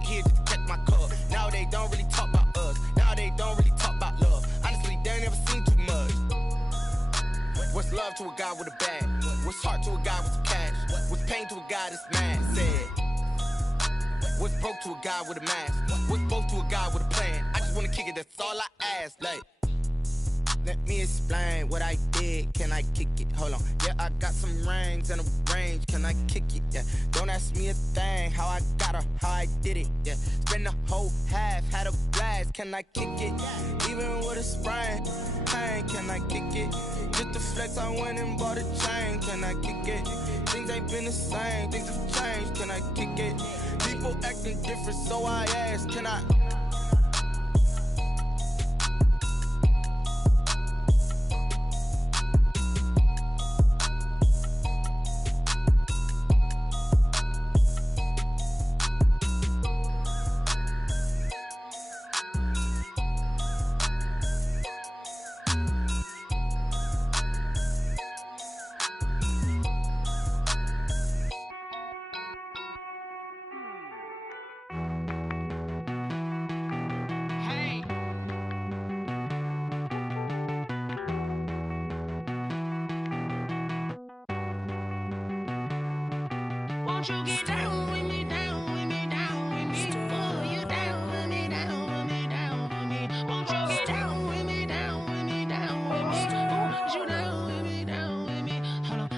right here just to catch my cup. Now they don't really talk about us. Now they don't really talk about love. Honestly, they ain't never seen too much. What's love to a guy with a bag? What's heart to a guy with some cash? What's pain to a guy that's mad? Said. What's broke to a guy with a mask? What's both to a guy with a plan? I just wanna kick it, that's all I ask. Like, let me explain what I did. Can I kick it? Hold on. Yeah, I got some rings and a range. Can I kick it? Yeah. Don't ask me a thing. How I got her, how I did it. Yeah. Spend the whole half, had a blast. Can I kick it? Even with a sprain, pain. Can I kick it? Just to flex, I went and bought a chain. Can I kick it? Things ain't been the same. Things have changed. Can I kick it? People acting different, so I ask. Can I? Won't you get down with me, down with me, down with me? Oh, you down with me, down with me, down with me. Won't you get down with me, down with me, down with me? Oh, you down with me, down with me? Hold on.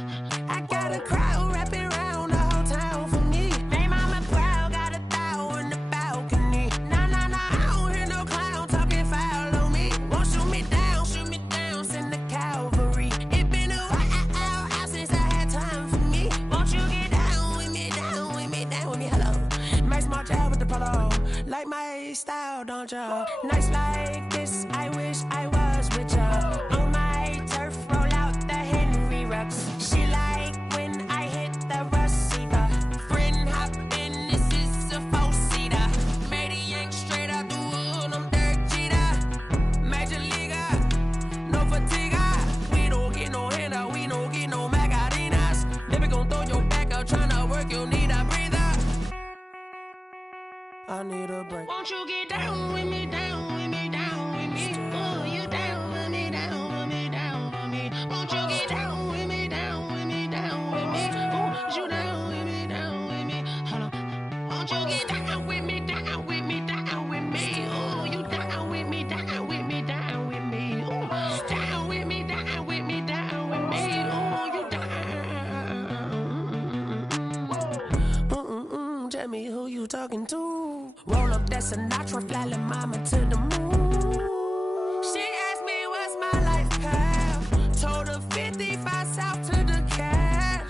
I got a crowd wrapping around the whole town for me. They mama proud, got a thou in the balcony. Nah, nah, nah, I don't hear no clown talking foul on me. Won't shoot me down, send the cavalry. It been a while since I had time for me. Won't you get down with me, down with me, down with me? Hello. Max March out with the polo. Like my style, don't ya? Nights like this, I wish I was with ya. On my turf, roll out the Henry Rux. She like when I hit the receiver. Friend hop in, this is a four-seater. Made a yank straight out the wood, I'm Derek Jeter. Major leaguer, no fatigue. We don't get no handout, we don't get no Macarinas. Baby gon' throw your back out, tryna work, you need a breather. I need a break. Won't you get down with me, down with me, down with me? Oh, you down with me, down with me, down with me? Won't you get down with me, down with me, down with me? Oh, you down with me, down with me? Hold on. Won't you get down with me, down with me, down with me? Oh, you down with me, down with me, down with me? Oh, down with me, down with me, down with me? Oh, you down. Tell me who you talking to. Roll up that Sinatra, fly la mama to the moon. She asked me what's my life path. Told her 55 south to the cash.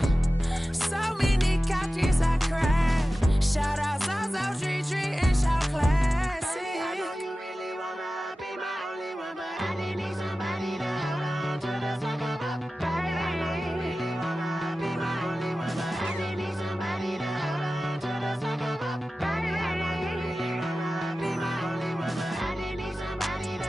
So many couches I crashed. Shout out Zazo, Tree Tree, and shout classic. I know you really wanna be my only one, but I didn't need somebody to hold on to the second up. Baby, I know you really wanna be my only one, but I didn't need somebody to hold on to the second up. Baby, I know you really wanna be my only one, but I didn't need somebody to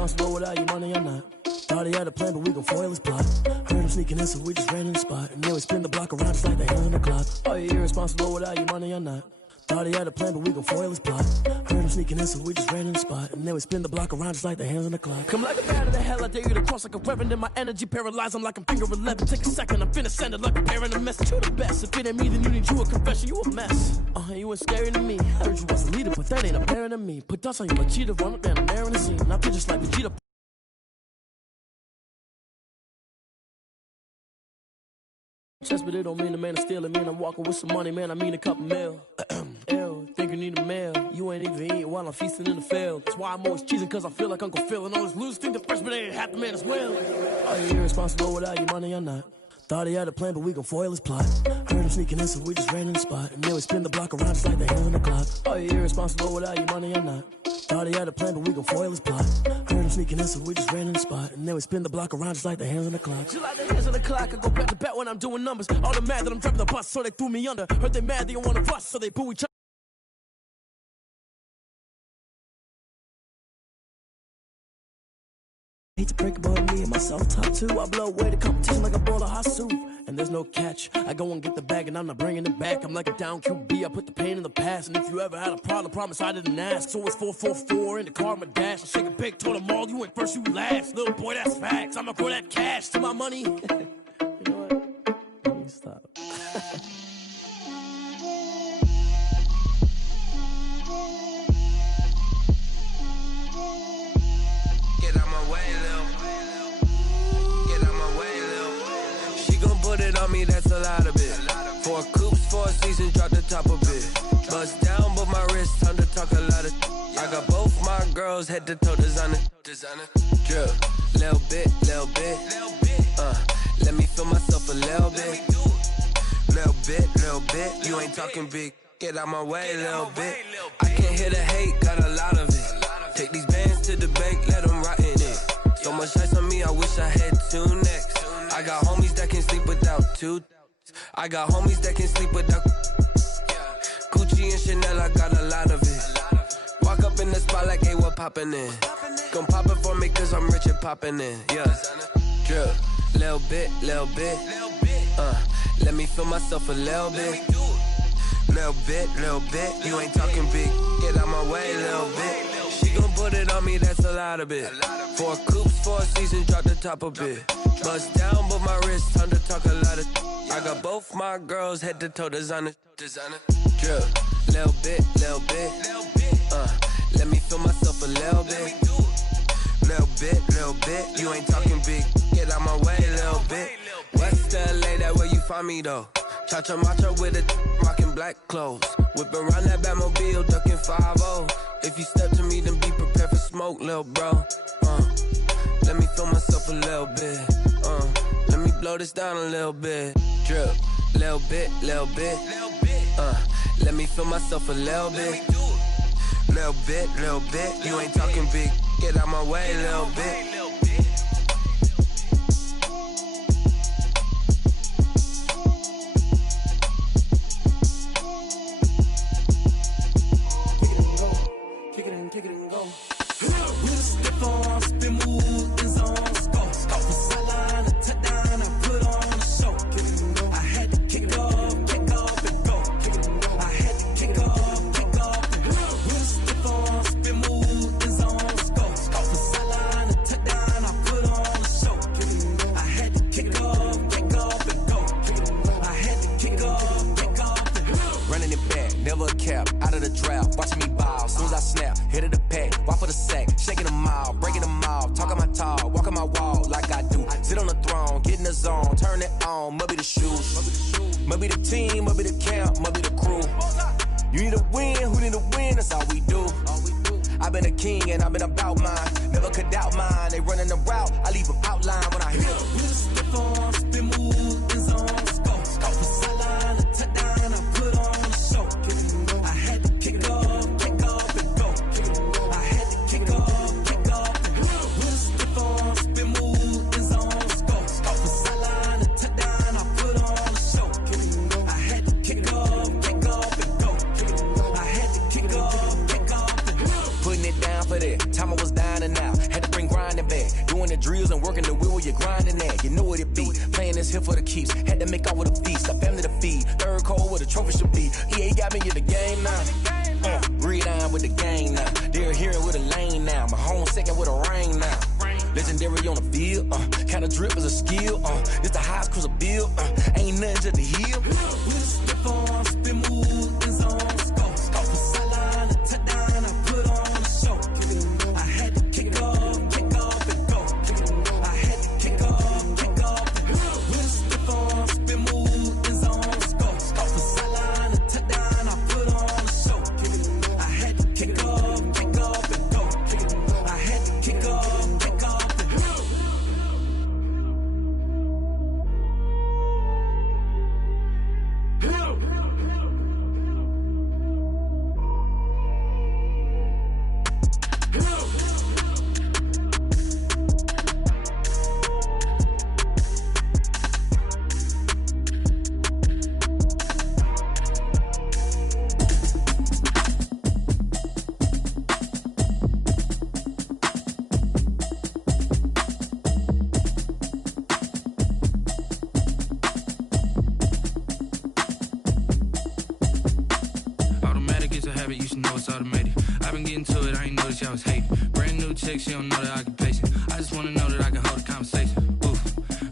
irresponsible without your money or not. Thought he had a plan, but we gon' foil his plot. Heard him sneaking in, so we just ran in the spot. And then we spin the block around just like the hands on the clock. Are you irresponsible without your money or not? Thought he had a plan, but we gon' foil his plot. Heard him sneaking in, so we just ran in the spot. And then we spin the block around just like the hands on the clock. Come like a bat of the hell, I dare you to cross like a reverend. And my energy paralyzed, I'm like I'm finger 11. Take a second, I'm finna send it like a parent a message. You the best, if it ain't me, then you need you a confession. You a mess, you ain't scary to me. Heard you was a leader, but that ain't apparent to me. Put dust on you like cheetah, run up down the air in the scene. Now just like Vegeta. Chest, but it don't mean the man is stealing. Man, I'm walking with some money, man, I mean a couple mil. Ew, think you need a meal. You ain't even eating while I'm feasting in the field. That's why I'm always cheesing, cause I feel like Uncle Phil. And all those losers think the freshman ain't half the man as well. Are you irresponsible without your money or not? Thought he had a plan, but we gon' foil his plot. Heard him sneaking in, so we just ran in the spot. And then we spin the block around just like the hands on the clock. Are you irresponsible without your money or not? Thought he had a plan, but we gon' foil his plot. Heard him sneaking in, so we just ran in the spot. And then we spin the block around just like the hands on the clock. Just like the hands on the clock, I go back to back when I'm doing numbers. All the mad that I'm driving the bus, so they threw me under. Heard they mad, they don't wanna bust, so they boo each other. Hate to break about me and myself top two. I blow away the competition like a bowl of hot soup. And there's no catch. I go and get the bag and I'm not bringing it back. I'm like a down QB. I put the pain in the past. And if you ever had a problem, promise I didn't ask. So it's 444 in the car, my dash. I shake a big, told them all, you ain't first, you last. Little boy, that's facts. I'ma throw that cash to my money. You know what? Let me stop. Put it on me, that's a lot of it. 4 coops, 4 seasons, drop the top of it. Bust down, but my wrist, time to talk a lot of. I got both my girls, head to toe designer. Drip, little bit. Let me feel myself a little bit. Little bit. You ain't talking big. Get out my way, little bit. I can't hear the hate, got a lot of it. Take these bands to the bank, let them rot in it. So much ice on me, I wish I had 2 necks. I got homies that can sleep without 2. I got homies that can sleep without Gucci and Chanel, I got a lot of it. Walk up in the spot like, hey, what poppin' in? Gon' pop it for me cause I'm rich and poppin' in, yeah. Drip, little bit. Let me feel myself a little bit. Little bit. You ain't talking big, get out my way, little bit. She gon' put it on me, that's a lot of it. 4 coops, 4 seasons, drop the top a bit. Bust down, but my wrist, time to talk a lot of. I got both my girls, head to toe designer. Drip, little bit. Let me feel myself a little bit. Little bit. You ain't talking big, get out my way, little bit. West LA, that where you find me though. Cha-cha matcha with a rockin' black clothes. Whip around that Batmobile, ducking 5-0. If you step to me, then be prepared for smoke, lil' bro. Let me feel myself a little bit. Let me blow this down a little bit. Drip, little bit. Let me feel myself a little bit. Little bit. You ain't talking big. Get out my way, little bit. drills and working the wheel where you're grinding at. You know what it be. Playing this here for the keeps. Had to make out with a feast. A family to feed. Third cold where the trophy should be. EA got me in the game now. Read on with the gang now. They're hearing with a lane now. My home second with a rain now. Legendary on the field. Kinda drip is a skill. This the highest cruiser bill. Ain't nothing to the hill. Slip on, spin move, and zone. Scope. Scope for sideline, a touchdown. I put on a show. I had to kick off and go. I had to kick off and go. Slip on, spin move, and zone. Scope. Scope for sideline, a touchdown. I put on a show. I had to kick off and go. I had to kick off and go. I was hating. Brand new chick, she don't know the occupation. I just wanna know that I can hold a conversation. Oof,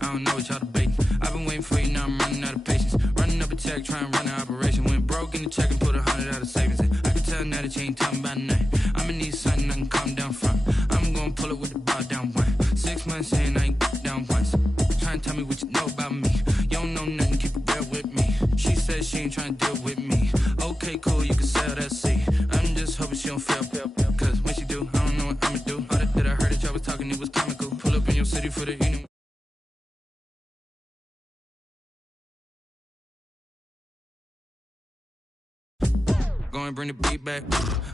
I don't know what y'all debating. I've been waiting for you, now I'm running out of patience. Running up a check, trying to run an operation. Went broke in the check and put 100 out of savings in. I can tell now that you ain't talking about nothing. I'ma need something I can calm down from. I'm gonna pull it with the bar down one. 6 months in, I ain't down once. Trying to tell me what you know about me. You don't know nothing, keep it real with me. She says she ain't trying to deal with me. Okay, cool, you can sell that seat. I'm just hoping she don't fail. Cause when she do, I don't know what I'ma do. All that I heard that y'all was talking, it was comical. Pull up in your city for the evening. Go and bring the beat back.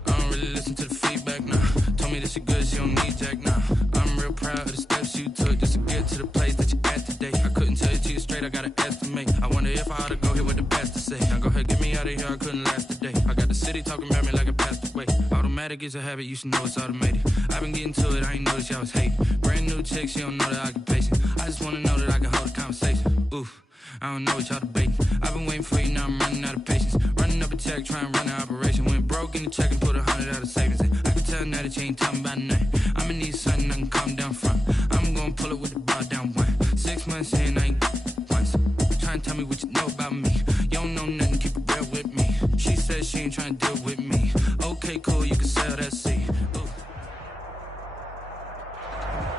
I don't really listen to the feedback, nah. Told me that she good, she don't need Jack, nah. I'm real proud of the steps you took just to get to the place that you at today. I couldn't tell you to you straight, I gotta estimate. I wonder if I ought to go here with the best to say. Now go ahead, get me out of here, I couldn't last a day. I got the city talking about me like I passed away. Automatic is a habit, you should know it's automated. I've been getting to it, I ain't noticed y'all was hating. Brand new chick, she don't know the occupation. I just wanna know that I can hold a conversation. Oof, I don't know what y'all debating. I've been waiting for you, now I'm running out of patience. Running up a check, trying to run an operation. Went broke in the check and put 100 out of savings in. I can tell now that you ain't talking about nothing. I'ma need something I can calm down from. I'm gonna pull it with the bar down one. 6 months in, I ain't once. Trying to tell me what you know about me. You don't know nothing, keep it real with me. She says she ain't trying to deal with me. Okay, cool, you can sell that seat.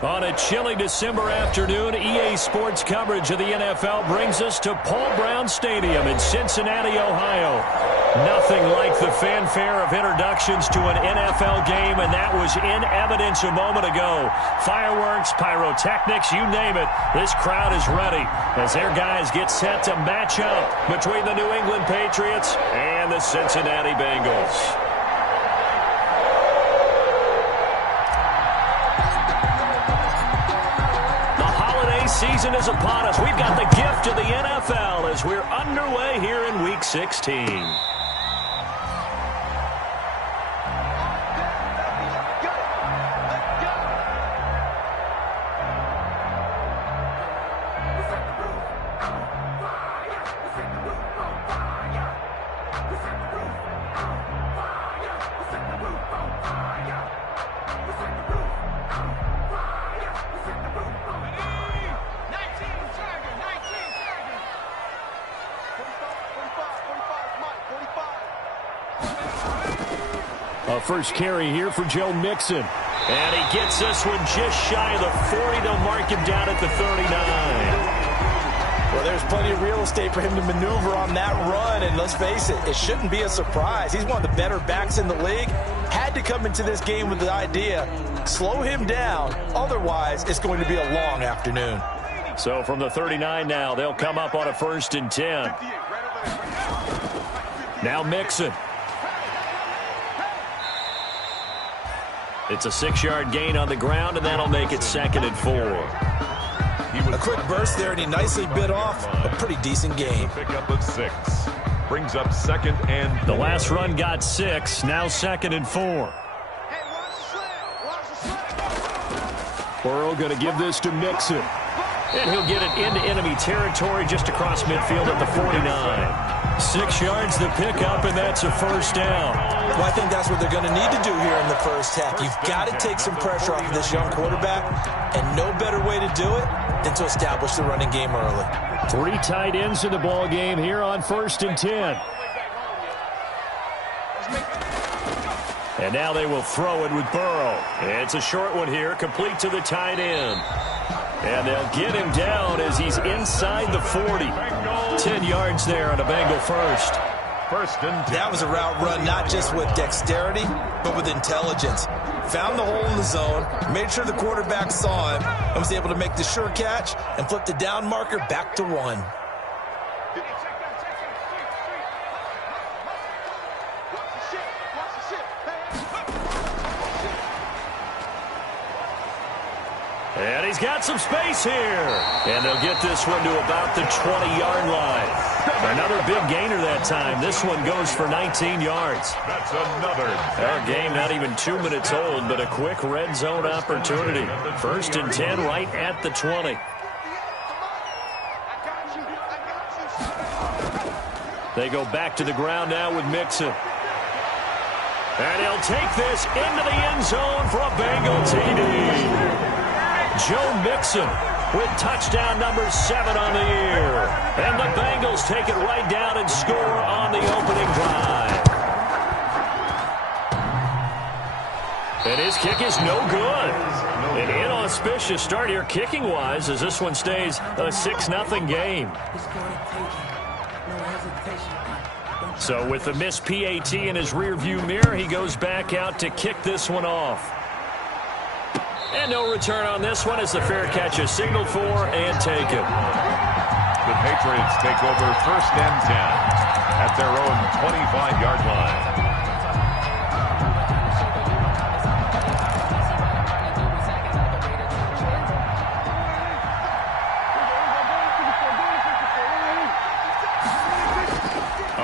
On a chilly December afternoon, EA Sports coverage of the NFL brings us to Paul Brown Stadium in Cincinnati, Ohio. Nothing like the fanfare of introductions to an NFL game, and that was in evidence a moment ago. Fireworks, pyrotechnics, you name it. This crowd is ready as their guys get set to match up between the New England Patriots and the Cincinnati Bengals. Season is upon us. We've got the gift of the NFL as we're underway here in Week 16. First carry here for Joe Mixon. And he gets this one just shy of the 40. They'll mark him down at the 39. Well, there's plenty of real estate for him to maneuver on that run. And let's face it, it shouldn't be a surprise. He's one of the better backs in the league. Had to come into this game with the idea, slow him down. Otherwise, it's going to be a long afternoon. So from the 39 now, they'll come up on a 1st and 10. Now Mixon. It's a 6-yard gain on the ground, and that'll make it 2nd and 4. A quick burst there, and he nicely bit off a pretty decent gain. Pickup of 6. Brings up 2nd and 4. The last run got 6, now 2nd and 4. Burrow going to give this to Mixon. And he'll get it into enemy territory just across midfield at the 49. 6 yards the pickup, and that's a first down. Well, I think that's what they're going to need to do here in the first half. You've got to take some pressure off of this young quarterback, and no better way to do it than to establish the running game early. 3 tight ends in the ball game here on 1st and 10. And now they will throw it with Burrow. It's a short one here, complete to the tight end. And they'll get him down as he's inside the 40. 10 yards there on a Bengal first. That was a route run not just with dexterity, but with intelligence. Found the hole in the zone, made sure the quarterback saw him, and was able to make the sure catch and flip the down marker back to 1. And he's got some space here. And they'll get this one to about the 20-yard line. Another big gainer that time. This one goes for 19 yards. That's another. Our game not even 2 minutes old, but a quick red zone opportunity. 1st and 10 right at the 20. They go back to the ground now with Mixon. And he'll take this into the end zone for a Bengal TD. Joe Mixon with touchdown number 7 on the year. And the Bengals take it right down and score on the opening drive. And his kick is no good. An inauspicious start here kicking-wise as this one stays a 6-0 game. So with the missed PAT in his rearview mirror, he goes back out to kick this one off. And no return on this one as the fair catch is signaled for and taken. The Patriots take over 1st and 10 at their own 25-yard line.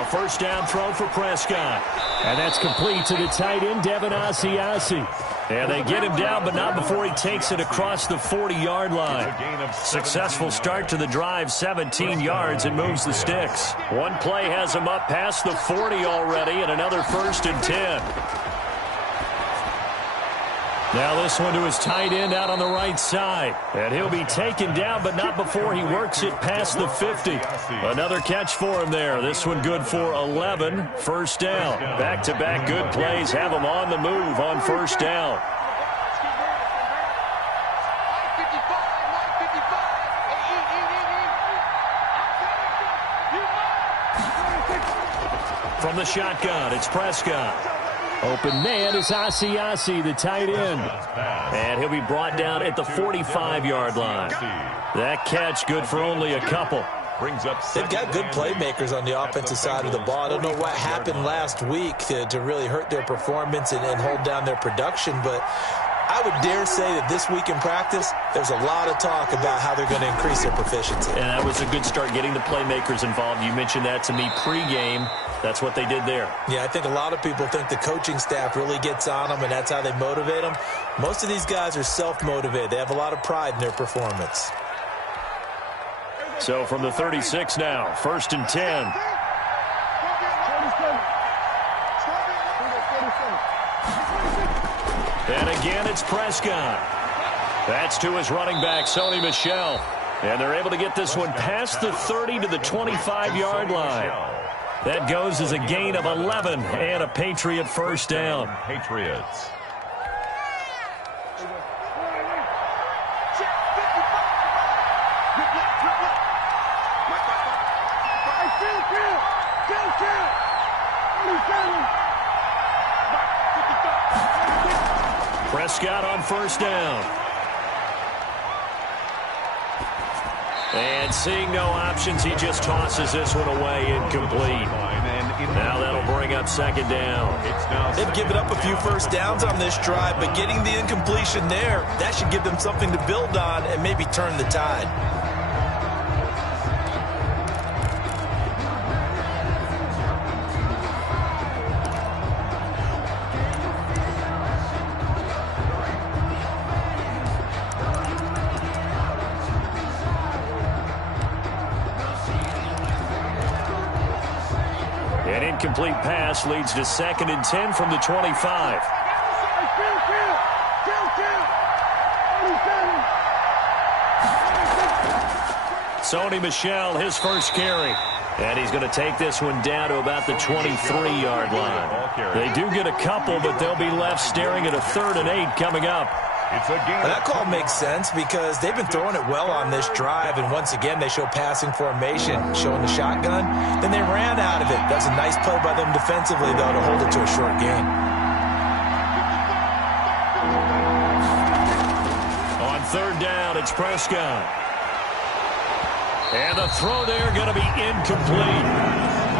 A first down throw for Prescott. And that's complete to the tight end, Devin Asiasi. And they get him down, but not before he takes it across the 40-yard line. Successful start to the drive, 17 yards, and moves the sticks. One play has him up past the 40 already, and another 1st and 10. Now this one to his tight end out on the right side. And he'll be taken down, but not before he works it past the 50. Another catch for him there. This one good for 11. First down. Back-to-back good plays have him on the move on first down. From the shotgun, it's Prescott. Open man is Asiasi, the tight end. And he'll be brought down at the 45-yard line. That catch good for only a couple. They've got good playmakers on the offensive side of the ball. I don't know what happened last week to really hurt their performance and hold down their production, but I would dare say that this week in practice, there's a lot of talk about how they're going to increase their proficiency. And that was a good start, getting the playmakers involved. You mentioned that to me pregame. That's what they did there. Yeah, I think a lot of people think the coaching staff really gets on them, and that's how they motivate them. Most of these guys are self-motivated. They have a lot of pride in their performance. So from the 36 now, 1st and 10. And again, it's Prescott. That's to his running back, Sony Michel. And they're able to get this one past the 30 to the 25-yard line. That goes as a gain of 11 and a Patriot first down. Patriots. Prescott on first down. And seeing no options, he just tosses this one away, incomplete. Now that'll bring up 2nd down. They've given up a few first downs on this drive, but getting the incompletion there, that should give them something to build on and maybe turn the tide. incomplete pass leads to 2nd and 10 from the 25. Sony Michel, his first carry. And he's going to take this one down to about the 23-yard line. They do get a couple, but they'll be left staring at a 3rd and 8 coming up. Well, that call makes sense because they've been throwing it well on this drive, and once again they show passing formation, showing the shotgun. Then they ran out of it. That's a nice play by them defensively, though, to hold it to a short gain. On 3rd down, it's Prescott. And the throw there going to be incomplete.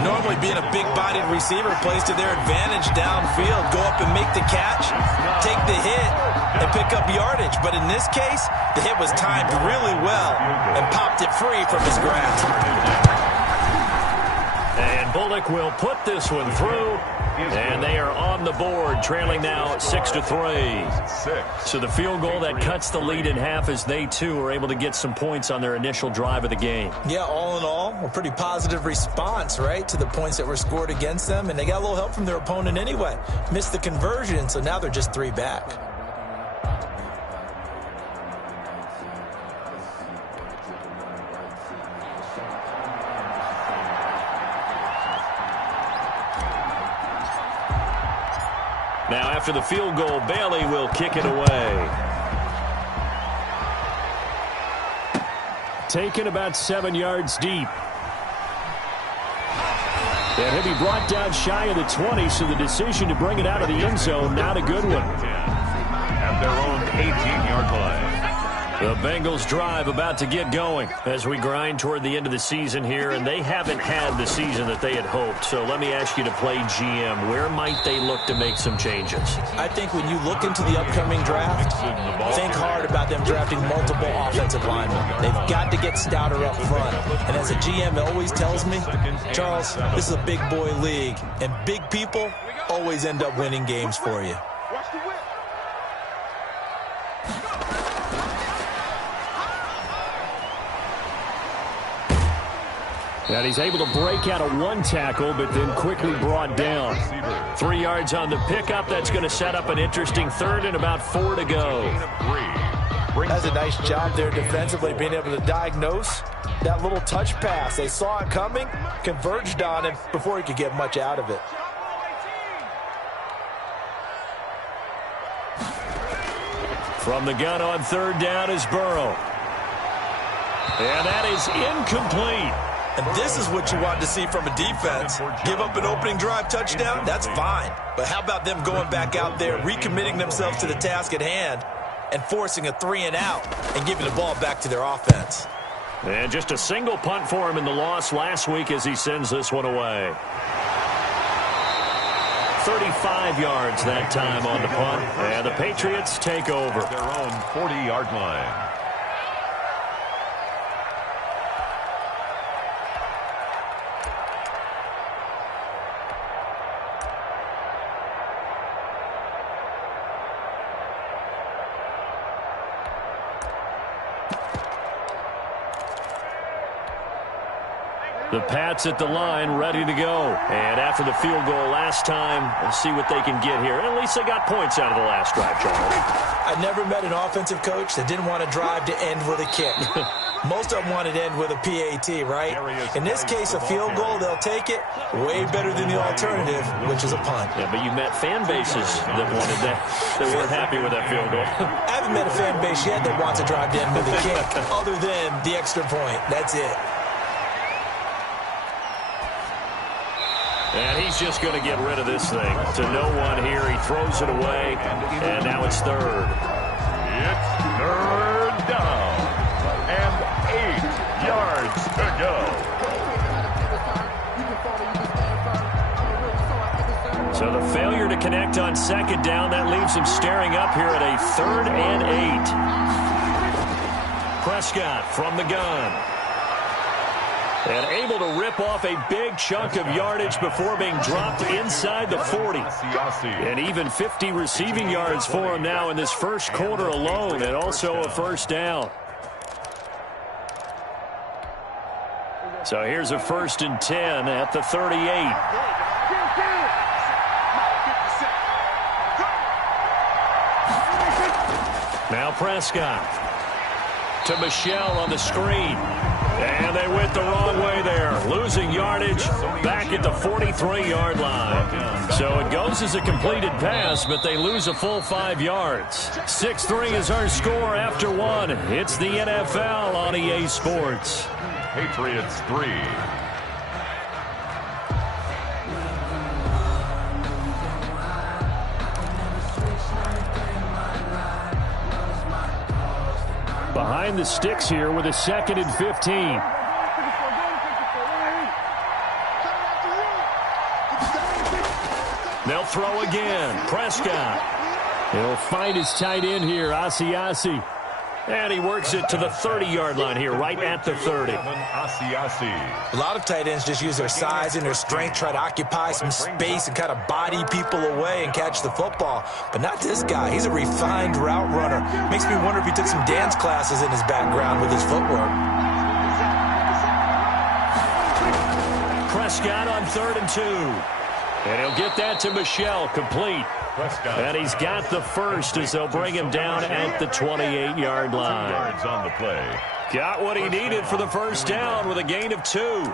Normally being a big-bodied receiver plays to their advantage downfield. Go up and make the catch, take the hit, and pick up yardage. But in this case, the hit was timed really well and popped it free from his grasp. And Bullock will put this one through. And they are on the board, trailing now 6-3. So the field goal that cuts the lead in half as they, too, are able to get some points on their initial drive of the game. Yeah, all in all, a pretty positive response, right, to the points that were scored against them. And they got a little help from their opponent anyway. Missed the conversion, so now they're just 3 back. Now, after the field goal, Bailey will kick it away. Taken about 7 yards deep. And he'll be brought down shy of the 20, so the decision to bring it out of the end zone, not a good one. At their own 18-yard line. The Bengals drive about to get going as we grind toward the end of the season here, and they haven't had the season that they had hoped. So let me ask you to play GM. Where might they look to make some changes? I think when you look into the upcoming draft, think hard about them drafting multiple offensive linemen. They've got to get stouter up front. And as a GM always tells me, Charles, this is a big boy league, and big people always end up winning games for you. And he's able to break out of 1 tackle, but then quickly brought down. 3 yards on the pickup. That's going to set up an interesting 3rd and about 4 to go. That's a nice job there defensively, being able to diagnose that little touch pass. They saw it coming, converged on it before he could get much out of it. From the gun on 3rd down is Burrow. And that is incomplete. And this is what you want to see from a defense. Give up an opening drive touchdown, that's fine. But how about them going back out there, recommitting themselves to the task at hand, and forcing a 3-and-out and giving the ball back to their offense. And just a single punt for him in the loss last week as he sends this one away. 35 yards that time on the punt. And the Patriots take over. Their own 40-yard line. The Pats at the line, ready to go. And after the field goal last time, we'll see what they can get here. At least they got points out of the last drive, Charles. I never met an offensive coach that didn't want to drive to end with a kick. Most of them wanted to end with a PAT, right? In this case, a field goal, they'll take it. Way better than the alternative, which is a punt. Yeah, but you met fan bases that wanted that, that weren't happy with that field goal. I haven't met a fan base yet that wants to drive to end with a kick, other than the extra point. That's it. And he's just going to get rid of this thing. To no one here. He throws it away. And now it's 3rd. It's 3rd down. And 8 yards to go. So the failure to connect on 2nd down, that leaves him staring up here at a 3rd and 8. Prescott from the gun. And able to rip off a big chunk of yardage before being dropped inside the 40. And even 50 receiving yards for him now in this first quarter alone, and also a 1st down. So here's a 1st and 10 at the 38. Now Prescott to Michelle on the screen. And they went the wrong way there. Losing yardage back at the 43-yard line. So it goes as a completed pass, but they lose a full 5 yards. 6-3 is our score after one. It's the NFL on EA Sports. Patriots 3. Behind the sticks here with a 2nd and 15. They'll throw again. Prescott. He'll find his tight end here, Asiasi. And he works it to the 30-yard line here, right at the 30. A lot of tight ends just use their size and their strength, try to occupy some space and kind of body people away and catch the football. But not this guy. He's a refined route runner. Makes me wonder if he took some dance classes in his background with his footwork. Prescott on 3rd and 2. And he'll get that to Michelle, complete. And he's got the first as they'll bring him down at the 28-yard line. 2 yards on the play. Got what he needed for the first down with a gain of 2.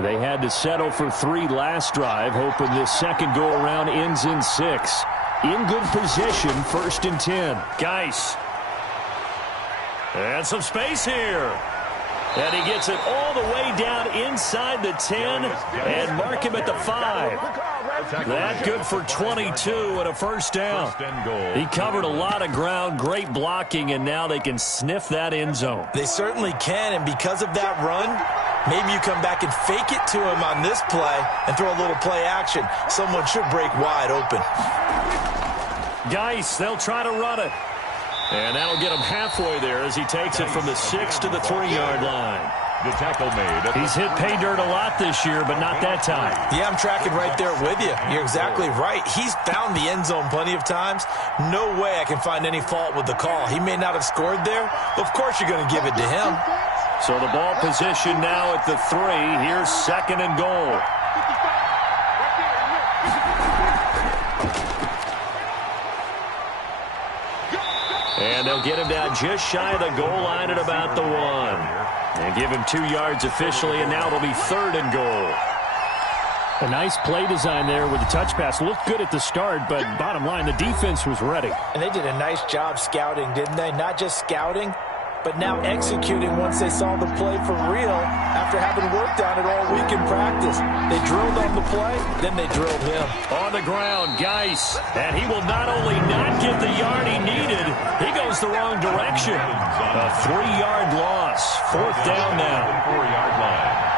They had to settle for 3 last drive, hoping this second go-around ends in 6. In good position, 1st and 10. Geis. And some space here. And he gets it all the way down inside the 10 and mark him at the 5. That good for 22 and a first down. He covered a lot of ground, great blocking, and now they can sniff that end zone. They certainly can, and because of that run, maybe you come back and fake it to him on this play and throw a little play action. Someone should break wide open. Geis, they'll try to run it. And that'll get him halfway there as he takes it from the 6 to the 3-yard line. The tackle made. He's hit pay dirt a lot this year, but not that time. Yeah, I'm tracking right there with you. You're exactly right. He's found the end zone plenty of times. No way I can find any fault with the call. He may not have scored there. Of course you're going to give it to him. So the ball position now at the 3. Here's 2nd and goal. And they'll get him down just shy of the goal line at about the 1. And give him 2 yards officially, and now it'll be 3rd and goal. A nice play design there with the touch pass. Looked good at the start, but bottom line, the defense was ready. And they did a nice job scouting, didn't they? Not just scouting, but now executing once they saw the play for real after having worked on it all week in practice. They drilled on the play, then they drilled him. On the ground, Geis, and he will not only not get the yard he needed, he goes the wrong direction. A 3-yard loss. 4th down now. 4-yard line.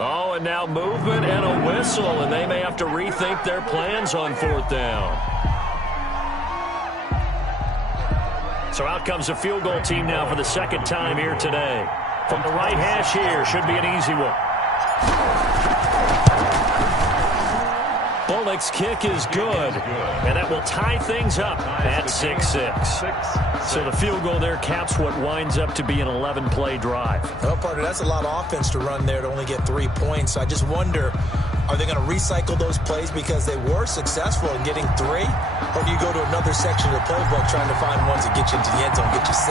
Oh, and now movement and a whistle, and they may have to rethink their plans on 4th down. So out comes a field goal team now for the 2nd time here today. From the right hash here, should be an easy one. Skolnick's kick is good, and that will tie things up at 6-6. So the field goal there caps what winds up to be an 11-play drive. Well, partner, that's a lot of offense to run there to only get 3 points. So I just wonder, are they going to recycle those plays because they were successful in getting 3? Or do you go to another section of the playbook trying to find ones that get you into the end zone, get you 6?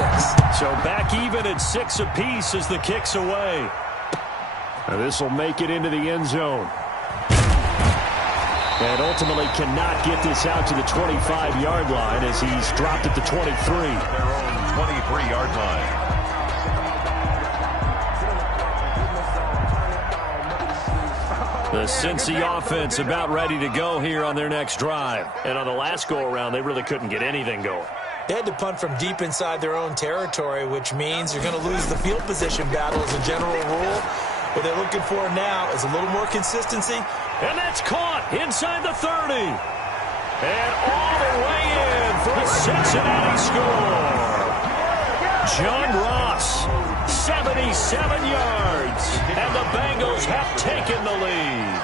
So back even at 6 apiece as the kick's away. This will make it into the end zone. And ultimately cannot get this out to the 25-yard line as he's dropped at the 23. Their own 23-yard line. The Cincy offense about ready to go here on their next drive. And on the last go-around, they really couldn't get anything going. They had to punt from deep inside their own territory, which means you're going to lose the field position battle as a general rule. What they're looking for now is a little more consistency. And that's caught inside the 30. And all the way in for a Cincinnati score. John Ross, 77 yards. And the Bengals have taken the lead.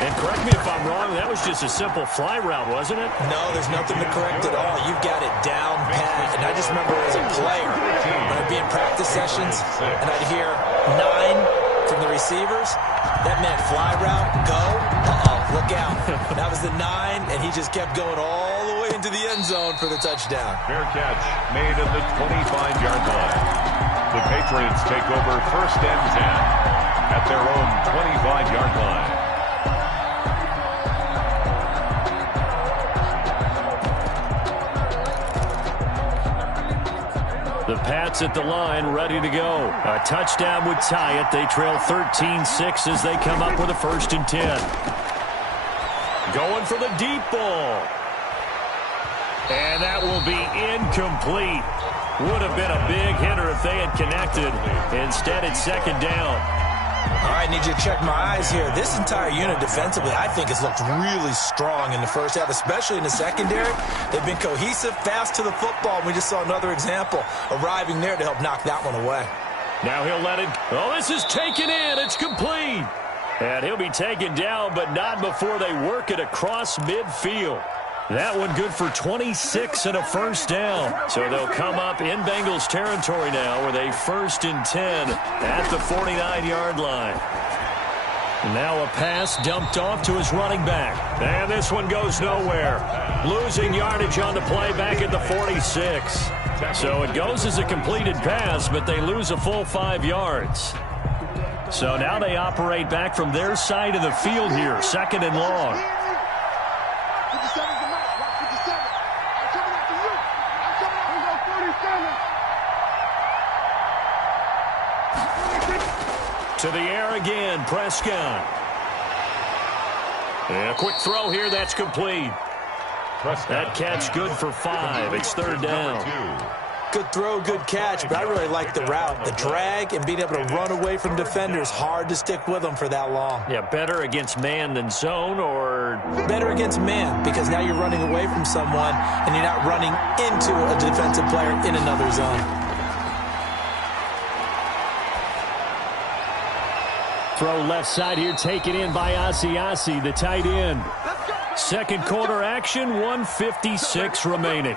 And correct me if I'm wrong, that was just a simple fly route, wasn't it? No, there's nothing to correct at all. You've got it down pat. And I just remember as a player, when I'd be in practice sessions, and I'd hear 9 from the receivers, that meant fly route, go, look out. That was the 9, and he just kept going all the way into the end zone for the touchdown. Fair catch made at the 25-yard line. The Patriots take over 1st and 10 at their own 25-yard line. The Pats at the line, ready to go. A touchdown would tie it. They trail 13-6 as they come up with a 1st and 10. Going for the deep ball. And that will be incomplete. Would have been a big hitter if they had connected. Instead, it's 2nd down. All right, need you to check my eyes here. This entire unit defensively, I think, has looked really strong in the first half, especially in the secondary. They've been cohesive, fast to the football. We just saw another example arriving there to help knock that one away. Now he'll let it. Oh, this is taken in. It's complete. And he'll be taken down, but not before they work it across midfield. That one good for 26 and a 1st down. So they'll come up in Bengals territory now with a 1st and 10 at the 49-yard line. Now a pass dumped off to his running back. And this one goes nowhere. Losing yardage on the play back at the 46. So it goes as a completed pass, but they lose a full 5 yards. So now they operate back from their side of the field here, 2nd and long. To the air again, Prescott. And a quick throw here, that's complete. That catch good for 5. It's 3rd down. Good throw, good catch, but I really like the route. The drag and being able to run away from defenders, hard to stick with them for that long. Yeah, better against man than zone, or? Better against man, because now you're running away from someone and you're not running into a defensive player in another zone. Throw left side here, taken in by Asiasi, the tight end. 2nd quarter action, 1:56 remaining.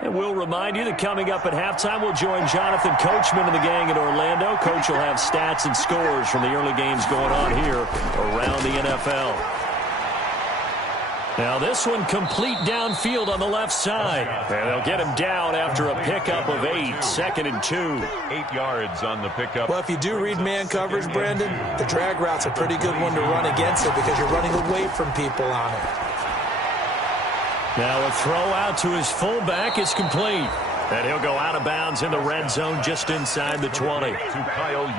And we'll remind you that coming up at halftime, we'll join Jonathan Coachman and the gang in Orlando. Coach will have stats and scores from the early games going on here around the NFL. Now this one complete downfield on the left side. And they'll get him down after a pickup of 8, 2nd and 2. 8 yards on the pickup. Well, if you do read man coverage, Brandon, the drag route's a pretty good one to run against it because you're running away from people on it. Now a throw out to his fullback is complete. And he'll go out of bounds in the red zone just inside the 20.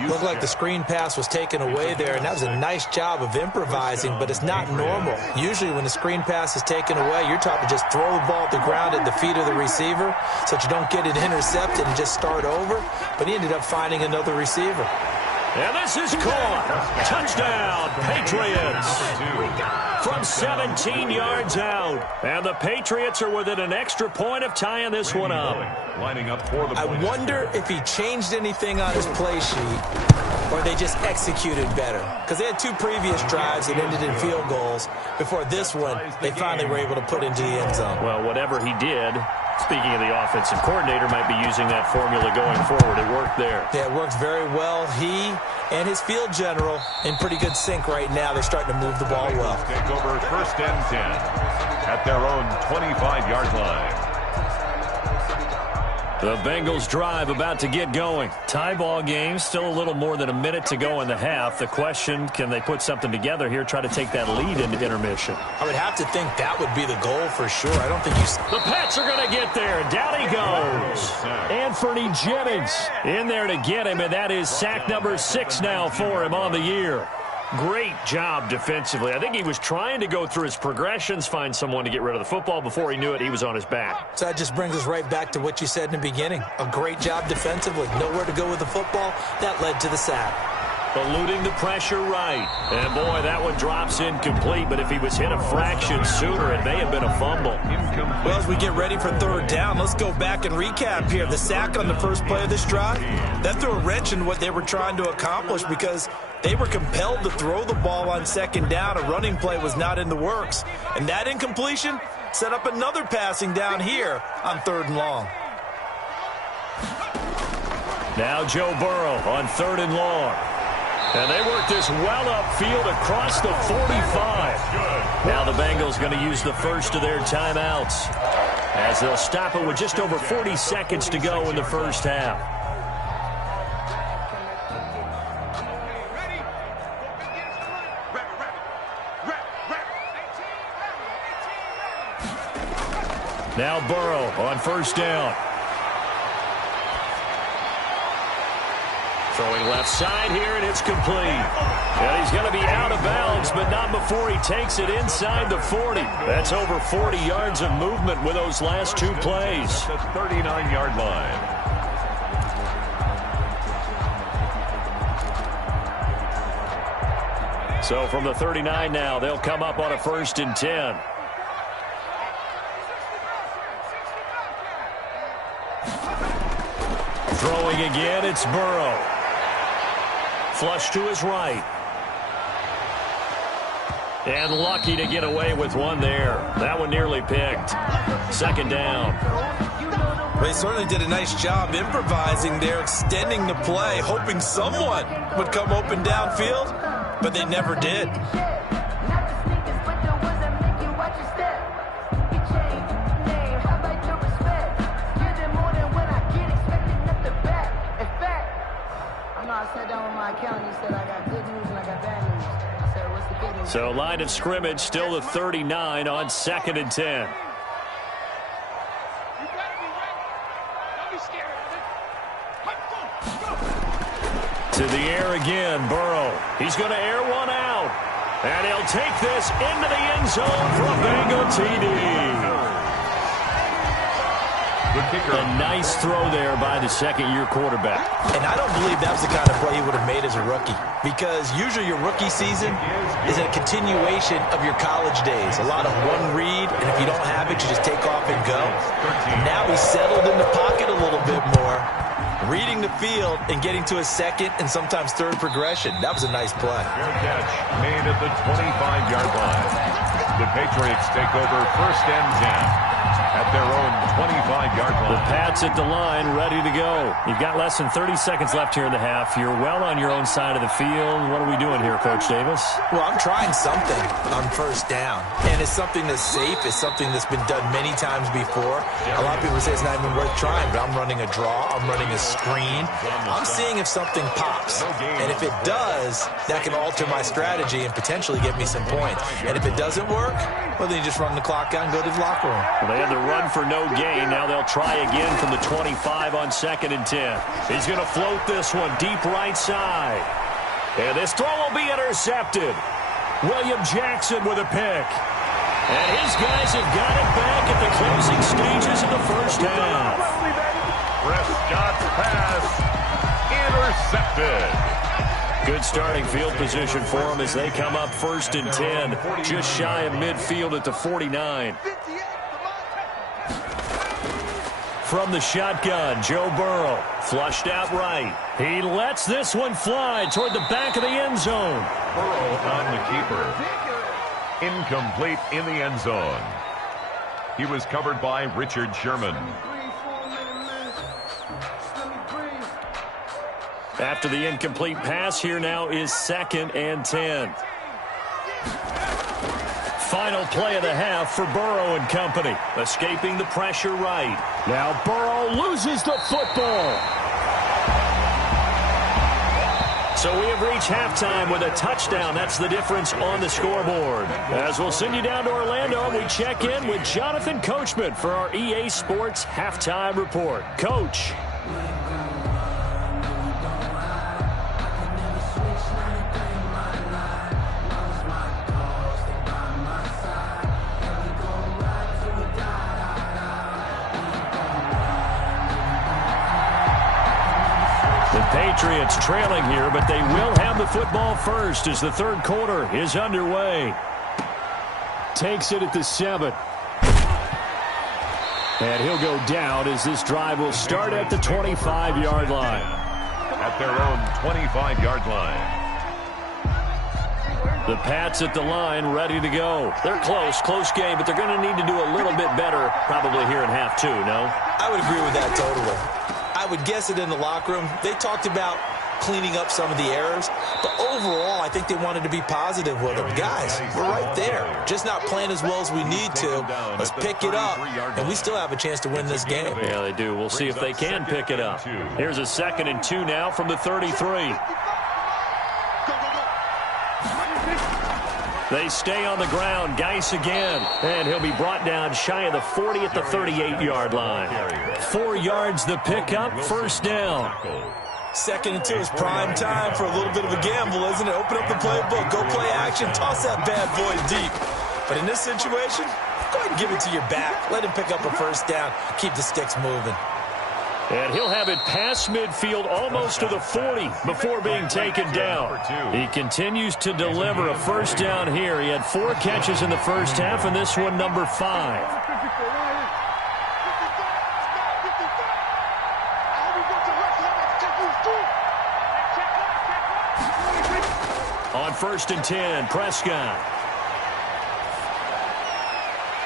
Looked like the screen pass was taken away there, and that was a nice job of improvising, but it's not normal. Usually when the screen pass is taken away, you're taught to just throw the ball at the ground at the feet of the receiver so that you don't get it intercepted and just start over, but he ended up finding another receiver. And this is caught. Touchdown, Patriots. From 17 yards out. And the Patriots are within an extra point of tying this one up. Lining up for the I wonder if he changed anything on his play sheet or they just executed better. Because they had 2 previous drives that ended in field goals. Before this one, they finally were able to put into the end zone. Well, whatever he did, speaking of the offensive coordinator, might be using that formula going forward. It worked there. Yeah, it worked very well. He and his field general in pretty good sync right now. They're starting to move the ball well. Take over 1st and 10 at their own 25-yard line. The Bengals drive about to get going. Tie ball game, still a little more than a minute to go in the half. The question, can they put something together here, try to take that lead into intermission? I would have to think that would be the goal for sure. I don't think you... The Pats are going to get there. Down he goes. Anthony Jennings in there to get him, and that is sack number 6 now for him on the year. Great job defensively. I think he was trying to go through his progressions, find someone to get rid of the football. Before he knew it, he was on his back. So that just brings us right back to what you said in the beginning. A great job defensively. Nowhere to go with the football. That led to the sack. Eluding the pressure right. And, boy, that one drops incomplete. But if he was hit a fraction sooner, it may have been a fumble. Well, as we get ready for 3rd down, let's go back and recap here. The sack on the first play of this drive, that threw a wrench in what they were trying to accomplish because they were compelled to throw the ball on 2nd down. A running play was not in the works. And that incompletion set up another passing down here on 3rd and long. Now Joe Burrow on 3rd and long. And they work this well upfield across the 45. Now the Bengals going to use the first of their timeouts as they'll stop it with just over 40 seconds to go in the first half. Now Burrow on 1st down. Throwing left side here, and it's complete. And he's going to be out of bounds, but not before he takes it inside the 40. That's over 40 yards of movement with those last 2 plays. The 39-yard line. So from the 39 now, they'll come up on a 1st and 10. Throwing again, it's Burrow. Flush to his right. And lucky to get away with one there. That one nearly picked. 2nd down. They certainly did a nice job improvising there, extending the play, hoping someone would come open downfield, but they never did. So line of scrimmage still the 39 on 2nd and 10. To the air again, Burrow. He's going to air one out. And he'll take this into the end zone for a Bengal TD. A nice throw there by the 2nd-year quarterback. And I don't believe that was the kind of play he would have made as a rookie, because usually your rookie season is a continuation of your college days. A lot of one read, and if you don't have it, you just take off and go. And now he's settled in the pocket a little bit more, reading the field and getting to his 2nd and sometimes 3rd progression. That was a nice play. Fair catch made at the 25-yard line. The Patriots take over 1st and 10. At their own 25-yard line. The Pats at the line, ready to go. You've got less than 30 seconds left here in the half. You're well on your own side of the field. What are we doing here, Coach Davis? Well, I'm trying something on 1st down. And it's something that's safe. It's something that's been done many times before. A lot of people say it's not even worth trying, but I'm running a draw. I'm running a screen. I'm seeing if something pops. And if it does, that can alter my strategy and potentially get me some points. And if it doesn't work, well, then you just run the clock out and go to the locker room. Well, they had the run for no gain. Now they'll try again from the 25 on 2nd and 10. He's going to float this one deep right side. And this throw will be intercepted. William Jackson with a pick. And his guys have got it back at the closing stages of the first half. Prescott's pass intercepted. Good starting field position for them as they come up 1st and 10, just shy of midfield at the 49. From the shotgun, Joe Burrow, flushed out right. He lets this one fly toward the back of the end zone. Burrow on the keeper. Incomplete in the end zone. He was covered by Richard Sherman. After the incomplete pass, here now is 2nd and 10. Final play of the half for Burrow and company. Escaping the pressure right. Now Burrow loses the football. So we have reached halftime with a touchdown. That's the difference on the scoreboard. As we'll send you down to Orlando, we check in with Jonathan Coachman for our EA Sports Halftime Report. Coach. Patriots trailing here, but they will have the football first as the third quarter is underway. Takes it at the 7. And he'll go down as this drive will start at the 25-yard line. At their own 25-yard line. The Pats at the line ready to go. They're close game, but they're going to need to do a little bit better probably here in half 2, no? I would agree with that totally. I would guess it in the locker room. They talked about cleaning up some of the errors, but overall, I think they wanted to be positive with them. Guys, we're right there. Just not playing as well as we need to. Let's pick it up, and we still have a chance to win this game. Yeah, they do. We'll see if they can pick it up. Here's a 2nd and 2 now from the 33. They stay on the ground. Geis again. And he'll be brought down shy of the 40 at the 38-yard line. 4 yards the pickup, 1st down. 2nd and 2 is prime time for a little bit of a gamble, isn't it? Open up the playbook. Go play action. Toss that bad boy deep. But in this situation, go ahead and give it to your back. Let him pick up a 1st down. Keep the sticks moving. And he'll have it past midfield almost to the 40 before being taken down. He continues to deliver a 1st down here. He had 4 catches in the first half, and this one number 5. On 1st and 10, Prescott.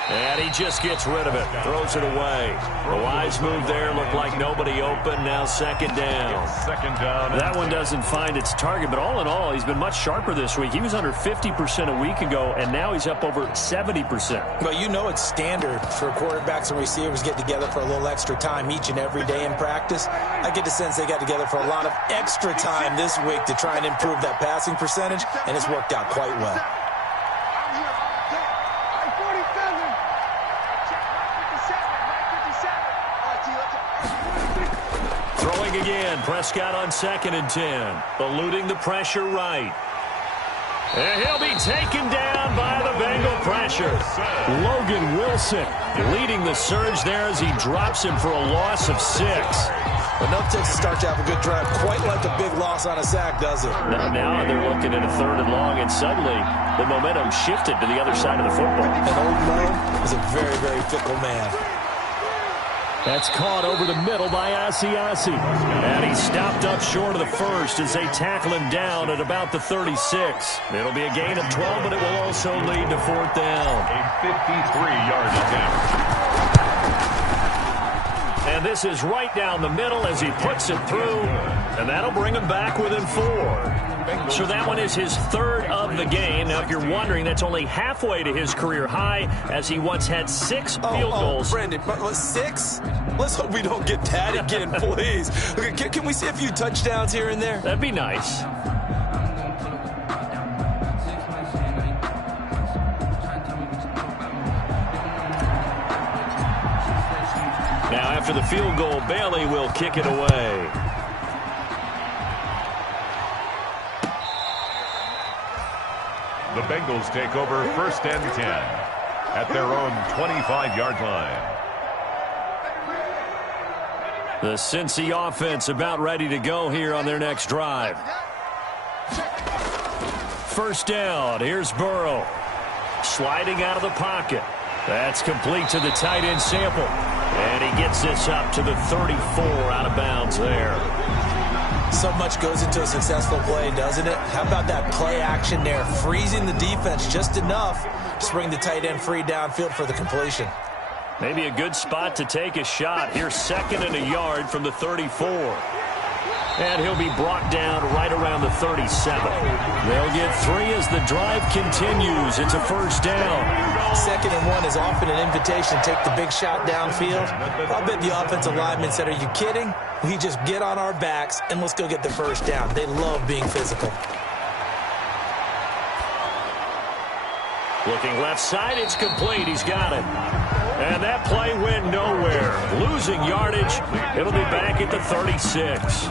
And he just gets rid of it, throws it away. A wise move there, looked like nobody open, now 2nd down. 2nd down. That one doesn't find its target, but all in all, he's been much sharper this week. He was under 50% a week ago, and now he's up over 70%. Well, you know it's standard for quarterbacks and receivers get together for a little extra time each and every day in practice. I get the sense they got together for a lot of extra time this week to try and improve that passing percentage, and it's worked out quite well. Again, Prescott on 2nd and 10, eluding the pressure right. And he'll be taken down by the Bengal pressure. Logan Wilson leading the surge there as he drops him for a loss of 6. Enough takes to start to have a good drive, quite like a big loss on a sack, does it? Now they're looking at a 3rd and long, and suddenly the momentum shifted to the other side of the football. And old Mo is a very, very fickle man. That's caught over the middle by Asiasi. And he's stopped up short of the 1st as they tackle him down at about the 36. It'll be a gain of 12, but it will also lead to 4th down. A 53-yard attempt. And this is right down the middle as he puts it through. And that'll bring him back within 4. So that one is his 3rd of the game. Now, if you're wondering, that's only halfway to his career high, as he once had 6 field goals. Brandon, 6? Let's hope we don't get that again, please. Okay, can we see a few touchdowns here and there? That'd be nice. Now, after the field goal, Bailey will kick it away. The Bengals take over 1st and 10 at their own 25-yard line. The Cincy offense about ready to go here on their next drive. First down. Here's Burrow. Sliding out of the pocket. That's complete to the tight end Sample. And he gets this up to the 34 out of bounds there. So much goes into a successful play, doesn't it? How about that play action there? Freezing the defense just enough to bring the tight end free downfield for the completion. Maybe a good spot to take a shot. Here's 2nd and a yard from the 34. And he'll be brought down right around the 37. They'll get 3 as the drive continues. It's a first down. 2nd and 1 is often an invitation to take the big shot downfield. I'll bet the offensive lineman said, are you kidding? We just get on our backs and let's go get the first down. They love being physical. Looking left side, it's complete. He's got it. And that play went nowhere. Losing yardage. It'll be back at the 36.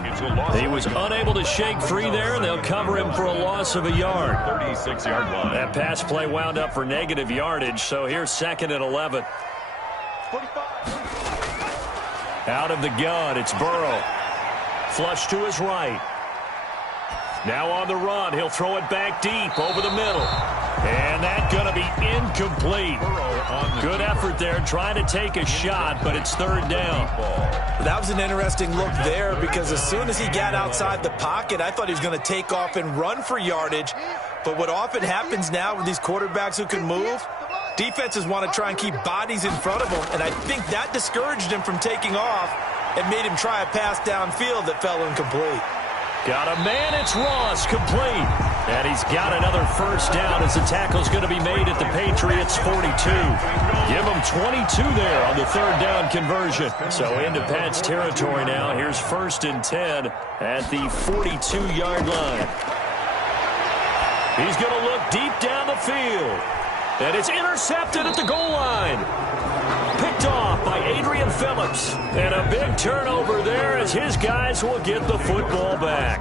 He was unable to shake free there, and they'll cover him for a loss of a yard. 36-yard line. That pass play wound up for negative yardage, so here's 2nd and 11. Out of the gun, it's Burrow. Flush to his right. Now on the run, he'll throw it back deep over the middle. And that's going to be incomplete. Good effort there, trying to take a shot, but it's 3rd down. That was an interesting look there because as soon as he got outside the pocket, I thought he was going to take off and run for yardage. But what often happens now with these quarterbacks who can move, defenses want to try and keep bodies in front of them, and I think that discouraged him from taking off and made him try a pass downfield that fell incomplete. Got a man, it's Ross, complete. And he's got another first down as the tackle's going to be made at the Patriots' 42. Give him 22 there on the 3rd down conversion. So into Pat's territory now. Here's 1st and 10 at the 42-yard line. He's going to look deep down the field. And it's intercepted at the goal line. Picked off by Adrian Phillips. And a big turnover there as his guys will get the football back.